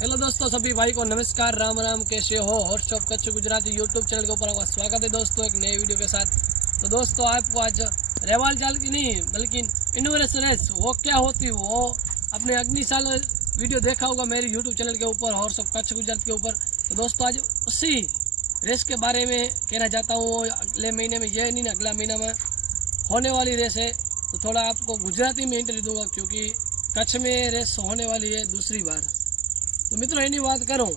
Hello दोस्तों, सभी भाई को नमस्कार, राम राम। कैसे हो? Horse of Kutch Gujarati YouTube channel के ऊपर आपका स्वागत है दोस्तों, एक नए वीडियो के साथ। तो दोस्तों, आपको आज रेवाल चाल की नहीं बल्कि इनोवेशन रेस वो क्या होती है वो अपने अगली साल वीडियो देखा होगा मेरी यूट्यूब चैनल के ऊपर, हॉर्स ऑफ कच्छ गुजरात के ऊपर। तो दोस्तों, आज उसी रेस के बारे में कहना चाहता हूँ। अगले महीने में, ये नहीं अगला महीना में होने वाली रेस है। तो थोड़ा आपको गुजराती में इंटरव्यू दूंगा क्योंकि कच्छ में रेस होने वाली है दूसरी बार। तो मित्रों, एनी बात करूँ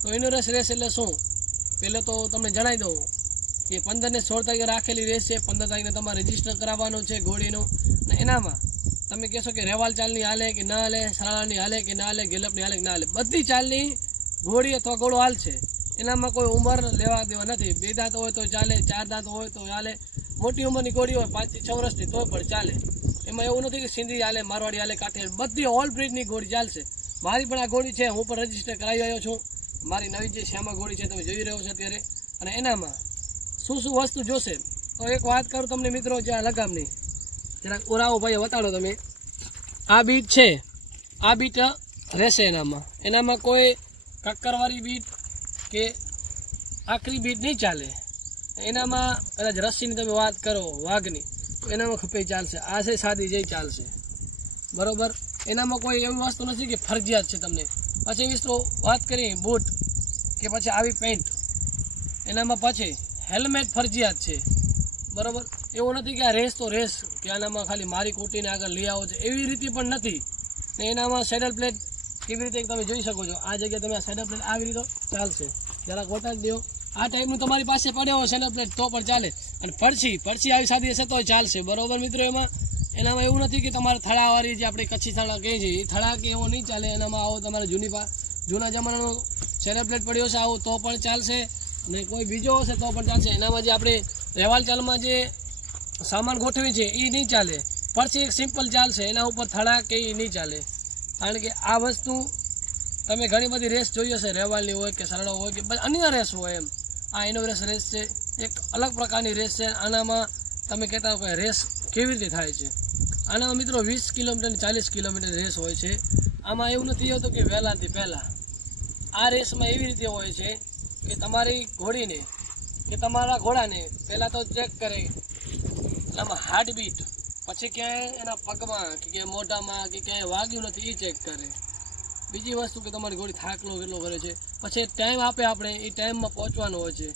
तो इनोवेशन रेस એટલે શું? પહેલે તો તમને જણાવી દઉં કે 15 ને 16 તારીખે રાખેલી રેસ છે। 15 તારીખે તમારે રજીસ્ટર કરાવવાનું છે ઘોડીનું, અને એનામાં તમે કહેશો કે રેવાલ ચાલની હાલે કે ના હાલે, સરાળાની હાલે કે ના હાલે, ગેલપની હાલે કે ના હાલે, બધી ચાલની ઘોડી અથવા ઘોડો હાલશે। એનામાં કોઈ ઉંમર લેવા દેવા નથી। 2 દાંત હોય તો ચાલે, 4 દાંત હોય તો ચાલે, મોટી ઉંમરની ઘોડી હોય 5 થી 6 વર્ષની તો પણ ચાલે। એમાં એવું નથી કે સિંધી હાલે, મારવાડી હાલે, કાઠિયાવાડી, બધી ઓલ બ્રીડની ઘોડી ચાલશે। મારી પણ આ ઘોડી છે, હું પણ રજીસ્ટર કરાવી આવ્યો છું। મારી નવી જે શ્યામા ઘોડી છે તમે જોઈ રહ્યો છો અત્યારે। અને એનામાં શું શું વસ્તુ જોશે તો એક વાત કરું તમને મિત્રો, જે આ લગામની જરાક ઓરાવો ભાઈ બતાડો તમે। આ બીટ છે, આ બીટ રહેશે એનામાં કોઈ કક્કરવાળી બીટ કે આકરી બીટ નહીં ચાલે। એનામાં કદાચ રસ્સીની તમે વાત કરો વાઘની તો એનામાં ખપે ચાલશે। આ છે સાદી જઈ ચાલશે, બરોબર। એનામાં કોઈ એવી વસ્તુ નથી કે ફરજિયાત છે તમને। પછી મિત્રો વાત કરીએ બૂટ કે પછી આવી પેન્ટ, એનામાં પછી હેલ્મેટ ફરજિયાત છે, બરાબર। એવું નથી કે આ રેસ તો રેસ કે આનામાં ખાલી મારી કૂટીને આગળ લઈ આવો છે, એવી રીતે પણ નથી। ને એનામાં સેડલ પ્લેટ કેવી રીતે તમે જોઈ શકો છો। આ જગ્યાએ તમે આ સેડલ પ્લેટ આવી રીતે ચાલશે, જરાક વટાડી દો। આ ટાઈપનું તમારી પાસે પડ્યો હોય સેડલ પ્લેટ તો પણ ચાલે। અને પડછી આવી સાદી હશે તો ચાલશે, બરાબર મિત્રો। એનામાં એવું નથી કે તમારે થળાવાળી જે આપણે કચ્છી થળા કહીએ છીએ એ થળા કે એવો નહીં ચાલે। એનામાં આવો તમારે જૂના જમાનાનો સેડલ પ્લેટ પડ્યો છે આવો તો પણ ચાલશે, અને કોઈ બીજો હશે તો પણ ચાલશે। એનામાં જે આપણે રેવાલ ચાલમાં જે સામાન ગોઠવી છે એ નહીં ચાલે, પડછી એક સિમ્પલ ચાલશે, એના ઉપર થળા કે એ નહીં ચાલે। કારણ કે આ વસ્તુ તમે ઘણી બધી રેસ જોઈ હશે, રેવાલની હોય કે સરળો હોય કે અન્ય રેસ હોય, એમ આ ઇનોવેશન રેસ છે, એક અલગ પ્રકારની રેસ છે। આનામાં તમે કહેતા હો કે રેસ કેવી રીતે થાય છે। આનામાં મિત્રો 20 કિલોમીટર 40 કિલોમીટર રેસ હોય છે। આમાં એવું નથી હોતું કે વહેલાથી પહેલાં આ રેસમાં એવી રીતે હોય છે કે તમારી ઘોડીને કે તમારા ઘોડાને પહેલાં તો ચેક કરે, આમાં હાર્ટબીટ, પછી ક્યાંય એના પગમાં કે ક્યાંય મોઢામાં કે ક્યાંય વાગ્યું નથી એ ચેક કરે। બીજી વસ્તુ કે તમારી ઘોડી થાકલો કેટલો કરે છે, પછી ટાઈમ આપે, આપણે એ ટાઈમમાં પહોંચવાનું હોય છે।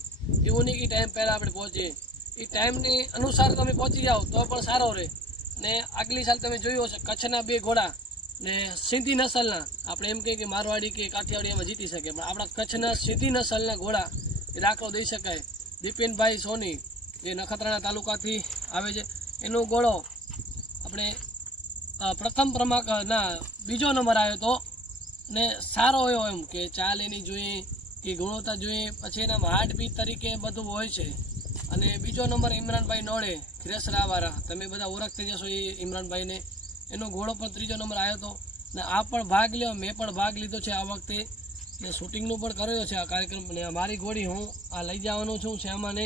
એવું નહીં કે ટાઈમ પહેલાં આપણે પહોંચીએ, એ ટાઈમની અનુસાર તમે પહોંચી જાઓ તો પણ સારો રહે। ને આગલી સાલ તમે જોયું હશે કચ્છના 2 ઘોડા ને સિંધી નસલના, આપણે એમ કહીએ કે મારવાડી કે કાઠિયાવાડી એમાં જીતી શકે, પણ આપણા કચ્છના સિંધી નસલના ઘોડા એ દાખલો દઈ શકાય। દીપેનભાઈ સોની જે નખત્રાણા તાલુકાથી આવે છે, એનો ઘોડો આપણે પ્રથમ ક્રમાંકના બીજો નંબર આવ્યો હતો, ને સારો એવો એમ કે ચાલ એની જોઈએ કે ગુણવત્તા જોઈએ, પછી એનામાં હાર્ટબીટ તરીકે બધું હોય છે। અને બીજો નંબર ઇમરાનભાઈ નોડે ખીરસરાવાળા, તમે બધા ઓળખતી જશો એ ઇમરાનભાઈને, એનો ઘોડો પણ 3જો નંબર આવ્યો હતો। ને આ પણ ભાગ લ્યો, મેં પણ ભાગ લીધો છે આ વખતે, ને શૂટિંગનું પણ કર્યો છે આ કાર્યક્રમ। ને મારી ઘોડી હું આ લઈ જવાનો છું શ્યામાને,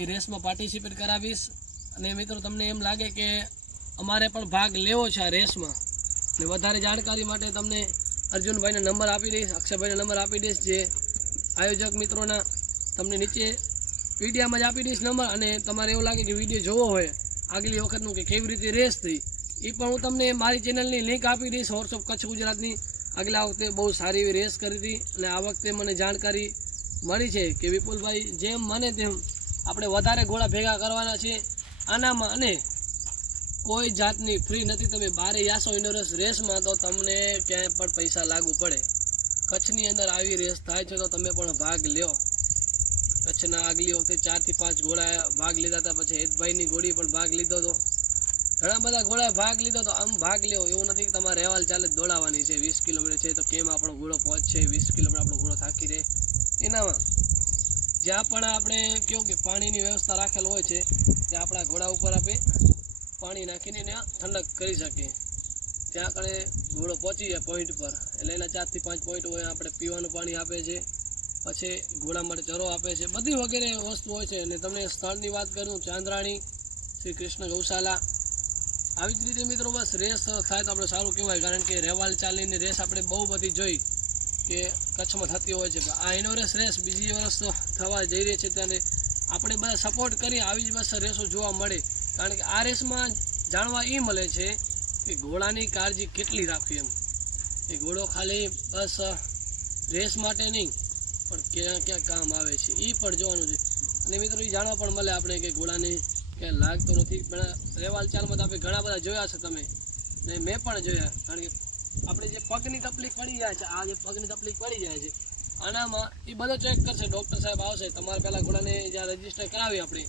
એ રેસમાં પાર્ટિસિપેટ કરાવીશ। અને મિત્રો તમને એમ લાગે કે અમારે પણ ભાગ લેવો છે આ રેસમાં, ને વધારે જાણકારી માટે તમને અર્જુનભાઈનો નંબર આપી દઈશ, અક્ષયભાઈનો નંબર આપી દઈશ, જે આયોજક મિત્રોના તમને નીચે વિડીયામાં જ આપી દઈશ નંબર। અને તમારે એવું લાગે કે વિડીયો જોવો હોય આગલી વખતનું કે કેવી રીતે રેસ થઈ, એ પણ હું તમને મારી ચેનલની લિંક આપી દઈશ, હોર્સ ઓફ કચ્છ ગુજરાતની। આગલા વખતે બહુ સારી એવી રેસ કરી હતી, અને આ વખતે મને જાણકારી મળી છે કે વિપુલભાઈ જેમ મને તેમ આપણે વધારે ઘોડા ભેગા કરવાના છે આનામાં। અને કોઈ જાતની ફ્રી નથી, તમે બારે જાશો ઇનોવેશન રેસમાં તો તમને ક્યાંય પણ પૈસા લાગુ પડે। કચ્છની અંદર આવી રેસ થાય છે તો તમે પણ ભાગ લ્યો। કચ્છના આગલી વખતે 4 થી 5 ઘોડા ભાગ લીધા હતા, પછી હેતભાઈની ઘોડી પણ ભાગ લીધો હતો, ઘણા બધા ઘોડાએ ભાગ લીધો તો આમ ભાગ લ્યો, એવું નથી કે તમારે રેવાલ ચાલે દોડાવવાની છે। 20 કિલોમીટર છે તો કેમ આપણો ઘોડો પહોંચશે, 20 કિલોમીટર આપણો ઘોડો થાકી રહે। એનામાં જ્યાં પણ આપણે કેવું કે પાણીની વ્યવસ્થા રાખેલ હોય છે ત્યાં આપણા ઘોડા ઉપર આપણે પાણી નાખીને ત્યાં ઠંડક કરી શકીએ, ત્યાં આગળ ઘોડો પહોંચી જાય પોઈન્ટ પર, એટલે એના 4 થી 5 પોઈન્ટ હોય, આપણે પીવાનું પાણી આપે છે, પછી ઘોડા માટે ચરો આપે છે, બધી વગેરે વસ્તુ હોય છે। અને તમને સ્થળની વાત કરું, ચાંદ્રાણી શ્રી કૃષ્ણ ગૌશાલા, આવી જ રીતે મિત્રો બસ રેસ થાય તો આપણે સારું કહેવાય, કારણ કે રેવાલ ચાલીની રેસ આપણે બહુ બધી જોઈ। કે કચ્છમાં થતી હોય છે. આ ઇનોવેસ રેસ બીજી વર્ષ થવા જઈ રહી છે ત્યારે આપણે બધા સપોર્ટ કરીએ આવી જ બસ રેસો જોવા મળે. કારણ કે આ રેસમાં જાણવા એ મળે છે કે ઘોડાની કાળજી કેટલી રાખવી એમ. એ ઘોડો ખાલી બસ રેસ માટે નહીં પણ ક્યાં ક્યાં કામ આવે છે એ પણ જોવાનું છે. અને મિત્રો એ જાણવા પણ મળે આપણે કે ઘોડાને ક્યાં લાગતો નથી. પણ રેવાલ ચાલમાં તો આપણે ઘણા બધા જોયા છે તમે ને મેં પણ જોયા. કારણ કે આપણે જે પગની તકલીફ પડી જાય છે, આ જે પગની તકલીફ પડી જાય છે આનામાં એ બધો ચેક કરશે. ડૉક્ટર સાહેબ આવશે તમારે પહેલાં ઘોડાને જ્યાં રજીસ્ટર કરાવી આપણે.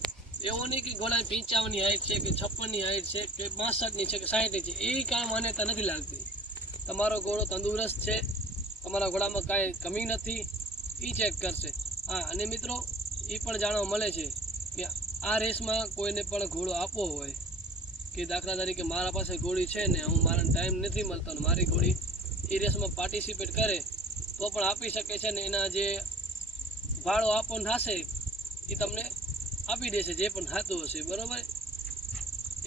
એવું નહીં કે ઘોડાને 55ની હાઈટ છે કે 56ની હાઈટ છે કે 62ની છે કે 60ની છે એ કાંઈ માન્યતા નથી લાગતી. તમારો ઘોડો તંદુરસ્ત છે, તમારા ઘોડામાં કાંઈ કમી નથી એ ચેક કરશે. હા, અને મિત્રો એ પણ જાણવા મળે છે કે આ રેસમાં કોઈને પણ ઘોડો આપવો હોય કે દાખલા તરીકે મારા પાસે ઘોડી છે ને હું મારા ટાઈમ નથી મળતો ને મારી ઘોડી એ રેસમાં પાર્ટિસિપેટ કરે તો પણ આપી શકે છે ને એના જે ભાડો આપવાનું થશે એ તમને આપી દેશે જે પણ થતું હશે. બરાબર,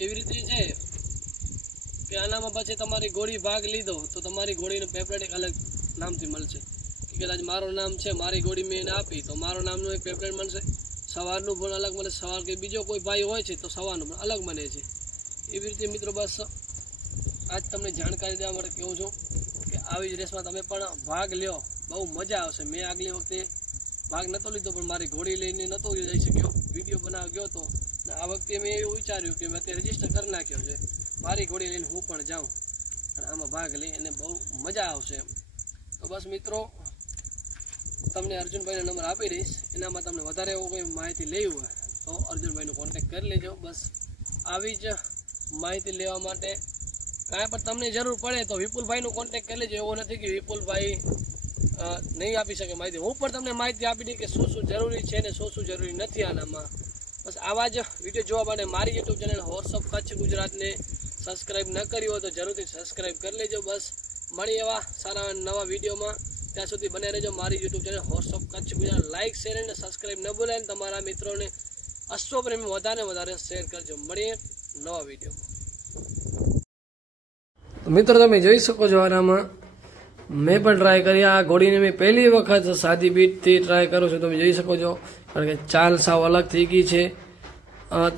એવી રીતે છે કે આનામાં પછી તમારી ઘોડી ભાગ લીધો તો તમારી ઘોડીનો પેપલેટ એક અલગ નામથી મળશે. કે કદાચ મારું નામ છે, મારી ઘોડી મેં એને આપી તો મારું નામનું એક પેપલેટ મળશે. સવારનું પણ અલગ મળે, સવાર કે બીજો કોઈ ભાઈ હોય છે તો સવારનું પણ અલગ બને છે. એવી રીતે મિત્રો બસ આજ તમને જાણકારી દેવા માટે કહું છું કે આવી જ રેસમાં તમે પણ ભાગ લ્યો, બહુ મજા આવશે. મેં આગલી વખતે ભાગ નહોતો લીધો પણ મારી ઘોડી લઈને નહોતો જઈ શક્યો, વિડીયો બનાવવા ગયો હતો. અને આ વખતે મેં એવું વિચાર્યું કે મેં અત્યારે રજીસ્ટર કરી નાખ્યો છે, મારી ઘોડી લઈને હું પણ જાઉં અને આમાં ભાગ લઈ અને બહુ મજા આવશે એમ. તો બસ મિત્રો તમને અર્જુનભાઈનો નંબર આપી દઈશ. એનામાં તમને વધારે એવું કોઈ માહિતી લેવી હોય તો અર્જુનભાઈનો કોન્ટેક્ટ કરી લેજો. બસ આવી જ માહિતી લેવા માટે કાંઈ પણ તમને જરૂર પડે તો વિપુલભાઈનો કોન્ટેક્ટ કરી લેજો. એવું નથી કે વિપુલભાઈ નહીં આપી શકે માહિતી. હું પણ તમને માહિતી આપી દઈ કે શું શું જરૂરી છે ને શું શું જરૂરી નથી આનામાં. બસ આવા જ વિડીયો જોવા માટે મારી YouTube channel horse of Kutch ગુજરાતને સબસ્ક્રાઈબ ન કરી હોય તો જરૂરથી સબસ્ક્રાઈબ કરી લેજો. બસ મળી એવા સારા નવા વિડીયોમાં, ત્યાં સુધી બને રહેજો. મારી YouTube channel horse of Kutch Gujarat like share અને સબસ્ક્રાઈબ ન ભૂલાય. તમારા મિત્રોને અશ્વપ્રેમી વધારે શેર કરજો. મળીએ નવા વિડીયોમાં. મિત્રો તમે જોઈ શકો છો આનામાં મેં પણ ટ્રાય કરી. આ ઘોડીને મેં પહેલી વખત સાદી બીટથી ટ્રાય કરું છું. તમે જોઈ શકો છો કારણ કે ચાલ સાવ અલગ થઈ ગઈ છે.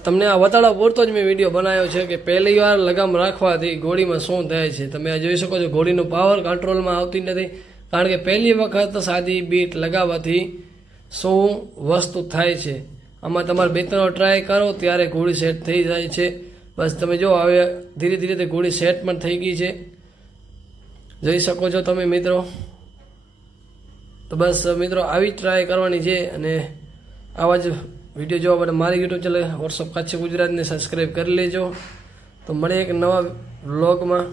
તમને આ બતાડવા પૂરતો જ મેં વિડીયો બનાવ્યો છે કે પહેલી વાર લગામ રાખવાથી ઘોડીમાં શું થાય છે. તમે આ જોઈ શકો છો ઘોડીનું પાવર કંટ્રોલમાં આવતી નથી. કારણ કે પહેલી વખત સાદી બીટ લગાવવાથી શું વસ્તુ થાય છે. આમાં તમારે 2-3 ટ્રાય કરો ત્યારે ઘોડી સેટ થઈ જાય છે. બસ તમે જો હવે ધીરે ધીરે તે ઘોડી સેટ પણ થઈ ગઈ છે, જોઈ શકો છો તમે મિત્રો. તો બસ મિત્રો આવી જ ટ્રાય કરવાની છે અને આવા જ વિડીયો જોવા માટે મારી YouTube channel horse of Kutch ગુજરાતને સબસ્ક્રાઈબ કરી લેજો. તો મળે એક નવા વ્લોગમાં.